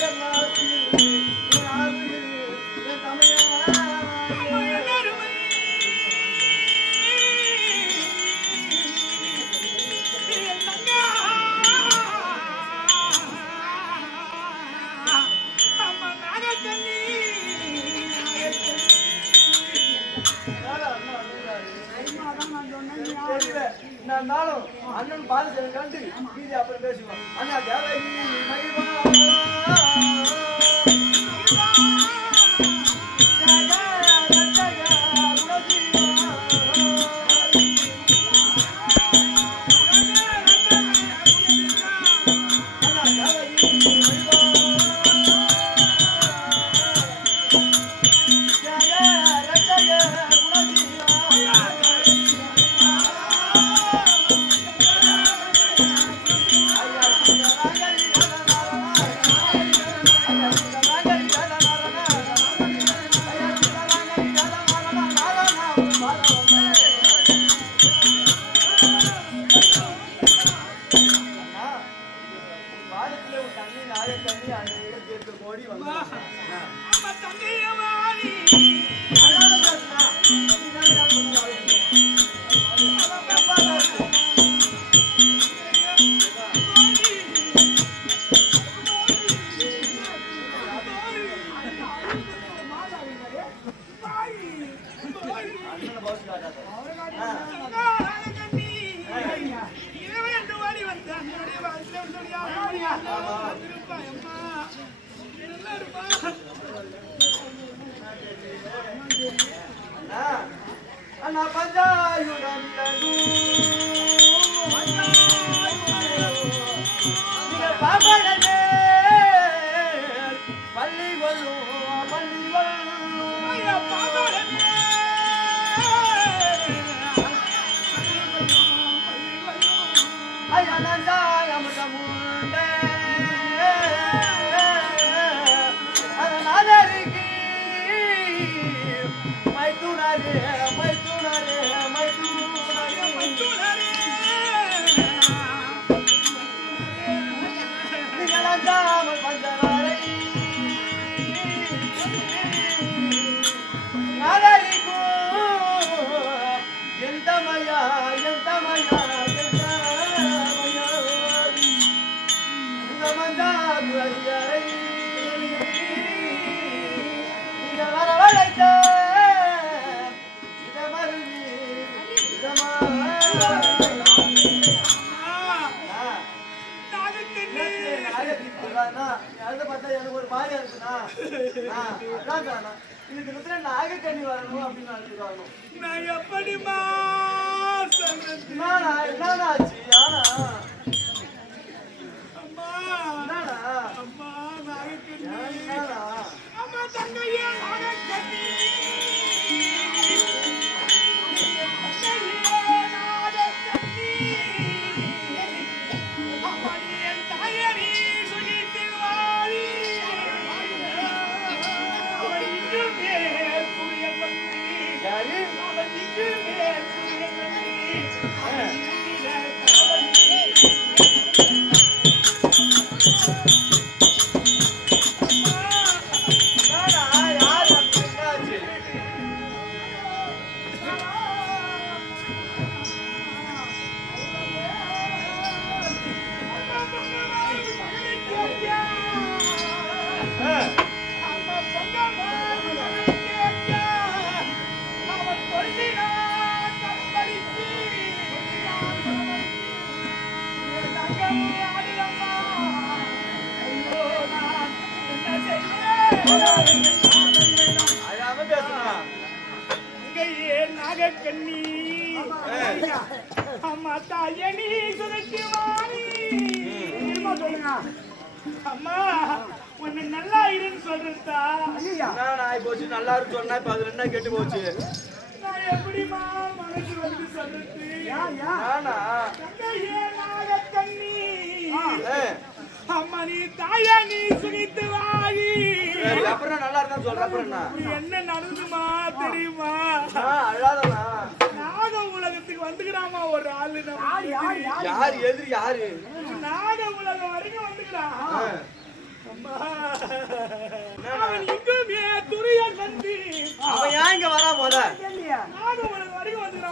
Come out, you. எனக்கு ஒரு மாதிரியா இருக்குண்ணா அதான் இதுக்கு நிறுத்தின நாகக்கண்ணி வரணும் அப்படின்னு நினைச்சுக்காணும் நான் எப்படிமா என்னடா என்னடா ஆச்சு? அம்மா என்னடா? அம்மா நாகக்கண்ணி என்னடா அம்மா தங்கையே நாகக்கண்ணி நாகக்கண்ணி அம்மா தாயணி சொல்லுங்க அம்மா உன்னை நல்லா இரு. சொல்றதா என்ன ஆகி போச்சு? நல்லா இருக்கு சொன்னா இப்ப அதுல என்ன கெட்டு போச்சு. நான் எப்படிமா மனசு வந்து சொல்றது? நானா? ஏ, அம்மா நீ தாயா நீ சுகித்து வாழி அப்புறம் நல்லா இருந்தா சொல்ற அப்புறம் என்ன? என்ன நடந்துமா தெரியுமா? ஆ, அழாதண்ணா நாக உலகத்துக்கு வந்துக்கிறாமா ஒரு ஆளு யாரு எதிரி யாரு? நாக உலகம் வரைக்கும் வந்துக்கிறான் அம்மா.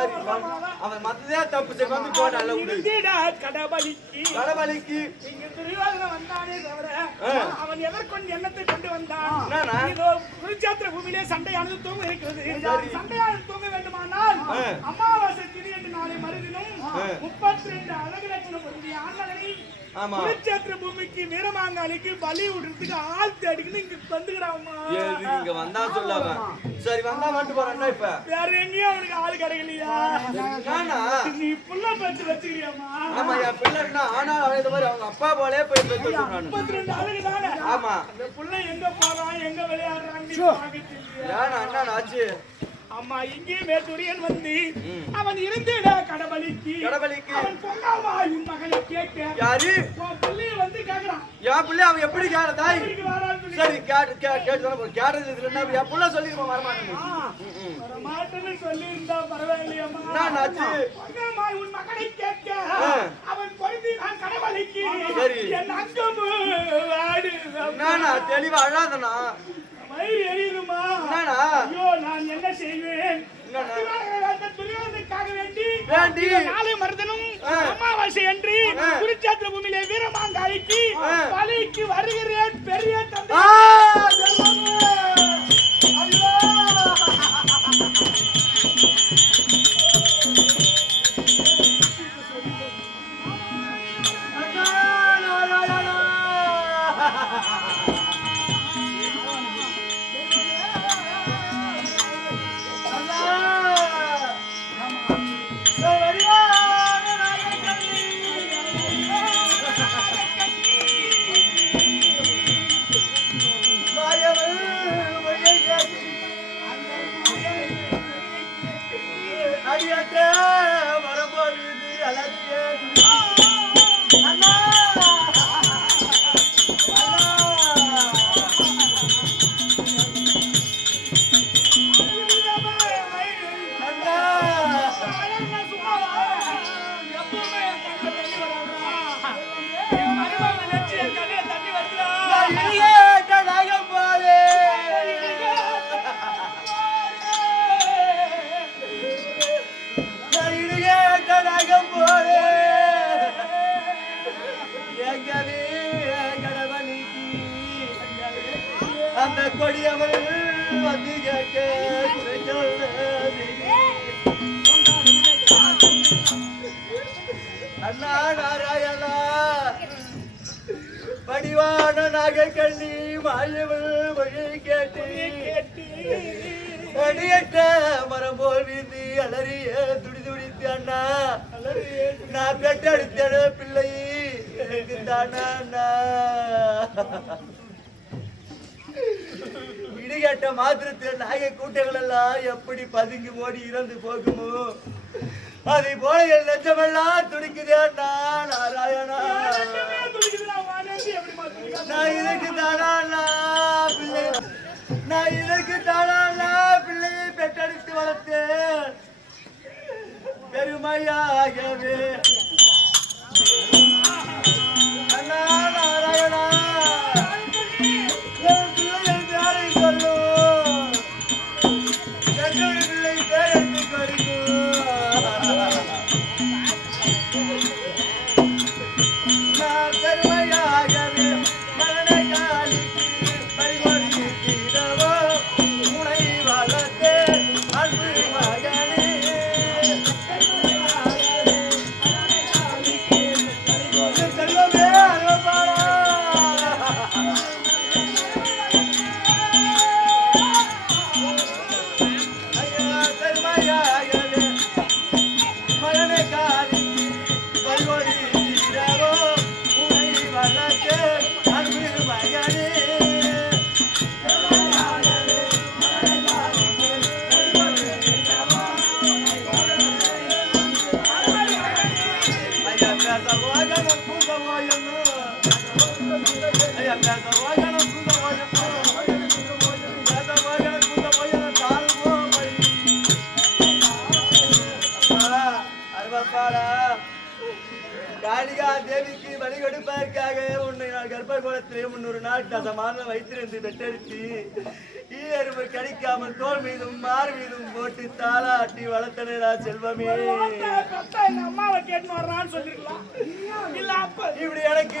சரி வந்துடுறேன் அவன் மத்ததே தப்பு கடபலிக்கு இங்க துரியோதனன் வந்தானே தவிர. அவன் எதற்கொண்டு எண்ணத்தை கொண்டு வந்தான்? இதோ குருச்சேத்திர பூமியிலே சண்டையானது தூங்க இருக்கிறது சண்டையானது தூங்க வேண்டுமானால். அமாவாசை திதி என்று நாளை மறுதினம். முப்பத்தி ரெண்டு அழகு லட்சணம் பொருந்திய ஆண்மகனை ஆமா. குருச்சேத்திர பூமிக்கு வீரமாங்காளிக்கு பலி விடுறதுக்கு ஆள் தேடிக்கணும் இங்க வந்துக்கிறாம்மா எதுக்கு இங்க வந்தா சொல்லாம. சரி வந்தா வந்துட்டு போறேன்னா இப்ப? வேற எங்கேயும் அவனுக்கு ஆள் கிடைக்கலையா? நானா? நீ புள்ள பெற்று வச்சுக்கிறியாம்மா. ஆமா என் பிள்ளைன்னா ஆனா அவன் இந்த மாதிரி அவங்க அப்பா போலே போய் முப்பத்தி ரெண்டு அழகு தானே? ஆமா. அந்த புள்ள எங்க போறான்? எங்க விளையாடுறான்னு? ஏன்னா என்ன ஆச்சு அம்மா இங்கேயுமே துரியன் வந்து. அவன் இருந்திட கடபலிக்கு கடவழிக்கு அவன் பொங்காமா உன் மகனை கேட்க யாரு? உன் பிள்ளைய வந்து கேக்குறான். என் பிள்ளை அவன் எப்படி கேட்ட தாய்? சொல்லி சரி கேட்டு கேட்டு போறேன். கேட்டது இதுல என்ன என் புள்ள சொல்லிருப்பான் வரமாட்டேன் வரமாட்டேன்னு சொல்லியிருந்தா பரவாயில்லையம்மா என்ன ஆச்சு? பொங்காமா உன் மகனை கேட்க. அவன் பொருந்தி நான் கடபலிக்கு சரி. என் அங்கமு வாடு நானா தெளிவா அழாதனா வயிறு எரியுதுமா? ஐயோ நான் என்ன செய்வேன் அந்த துரியோதனுக்காக வேண்டி நாளை மறுதினம் ஆ. அமாவாசை அன்று. குருச்சேத்திர பூமியிலே வீரமாங்காய்க்கு. பலிக்கு வருகிறேன் பெரிய தந்தை கேட்டு அடியட்ட மரம் போல் வீந்தி அலறிய துடி துடித்து அண்ணா. நான் பெற்றெடுத்த பிள்ளை எனக்கு தானா இடிகட்ட மாத்திரத்தில் நாகை கூட்டங்கள் எல்லாம் எப்படி பதுங்கி ஓடி இறந்து போகுமோ? அதை போல என் லட்சமெல்லாம் துடிக்குதே நான் நாராயணா. நான் இதற்கு தானா பிள்ளை. நான் இதற்கு தானா பிள்ளையை பெற்றெடுத்து வளர்த்தேன். பெருமையாகவே. காளிகா தேவிக்கு வழிகொடுப்பதற்காக உன்னை நான் கர்ப்ப கோலத்திலே முன்னூறு நாள் தசமான வைத்திருந்து பெற்றெடுத்து ஈயரும்பு கடிக்காமல் தோல் மீதும் மார் மீதும் போட்டு தாளாட்டி வளர்த்தனடா செல்வமே. இப்படி எனக்கு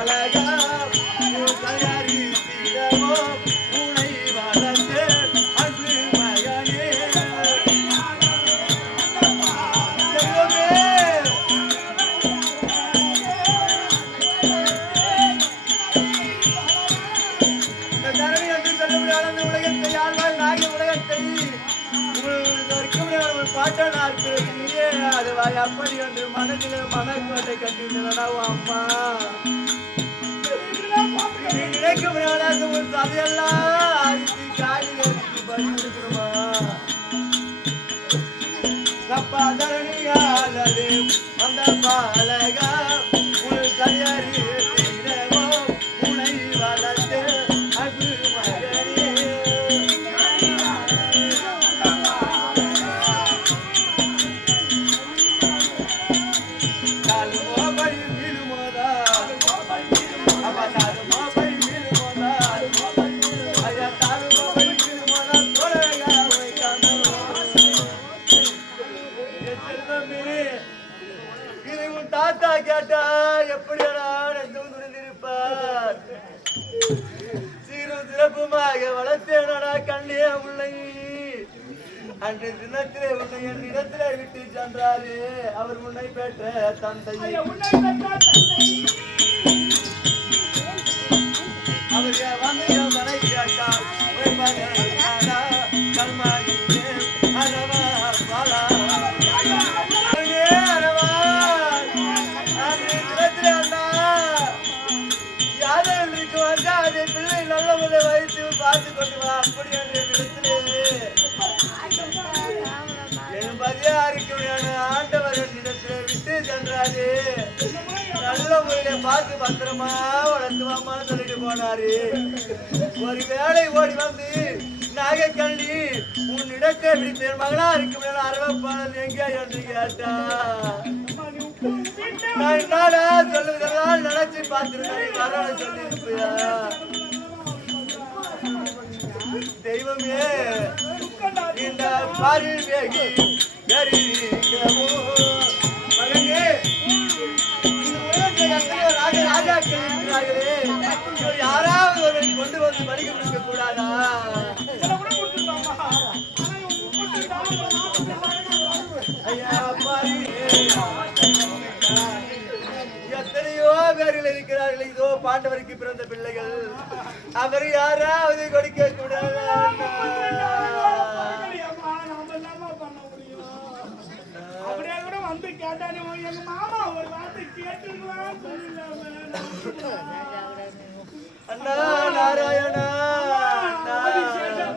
அன்று தினத்திலே உன்னை என் இடத்திலே விட்டு சென்றாரே. அவர் உன்னை பெற்ற தந்தை அவர் வந்திய மனை கேட்டார் நல்ல பார்த்து பத்திரமா வளர்த்துவாமான்னு சொல்லிட்டு போனாரு. ஒரு வேளை ஓடி வந்து நாகக்கல்லி உன் இடத்தை பிடித்தேன் மகளா இருக்கு அரவப்பாளர் எங்கே என்று கேட்டா. நான் என்னடா சொல்லுவதெல்லாம் நினைச்சு பார்த்திருந்தேன் வர சொல்லியிருப்பியா? தெய்வமே இந்த பாரி வேகி எரிக்கவோ கொடுத்துட்டான். ஐயா பாரி எத்தனையோ பேர்கள் இருக்கிறார்கள். இதோ பாண்டவருக்கு பிறந்த பிள்ளைகள். அவர் யாராவது கொடுக்க கூடாதா அப்படியே கூட வந்து கேட்டானே, எங்க மாமா ஒரு வார்த்தை அண்ணா நாராயணா அண்ணா.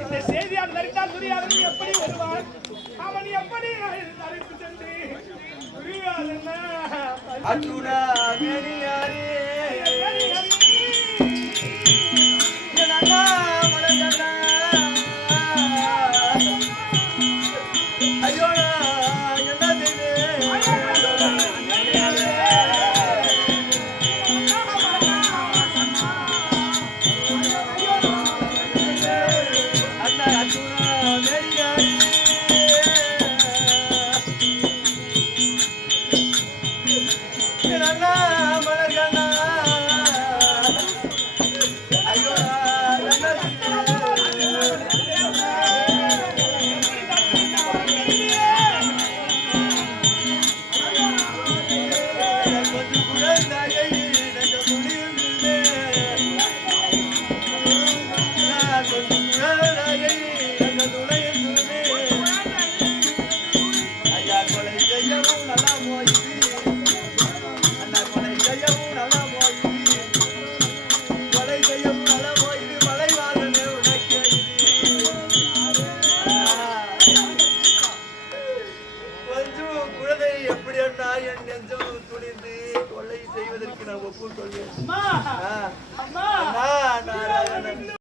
இந்த செய்தியால் நடித்தால் துரியாதன் எப்படி வருவான் அவன் எப்படி அழைத்து சென்று துரியாதன் அர்ஜுனா மெனியாரே. நாடும் நாளையை